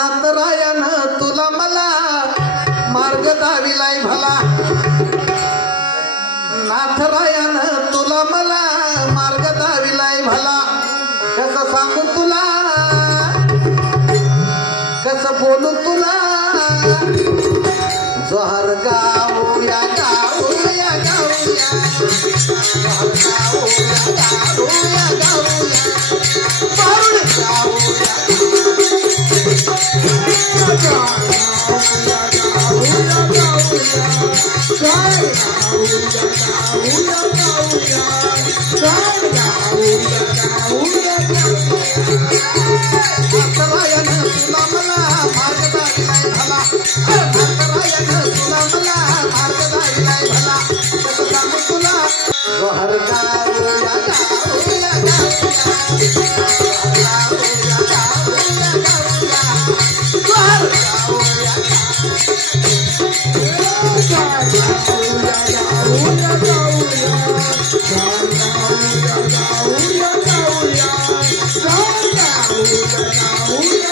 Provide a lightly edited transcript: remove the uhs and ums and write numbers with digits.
नाथरायण तुला मला मार्ग दाविलाय भला नाथरायण तुला मला मार्ग दाविलाय भला कसं सांगू तुला कसं बोलू तुला जोहर गाऊया गाऊया गाऊया गाऊया गाऊया पारुण गाऊया नाथरायण तुला मला मार्ग दाविलाय भला नाथरायण तुला मला मार्ग दाविलाय भला कसं सांगू तुला जोहर गाऊया गाऊया गाऊया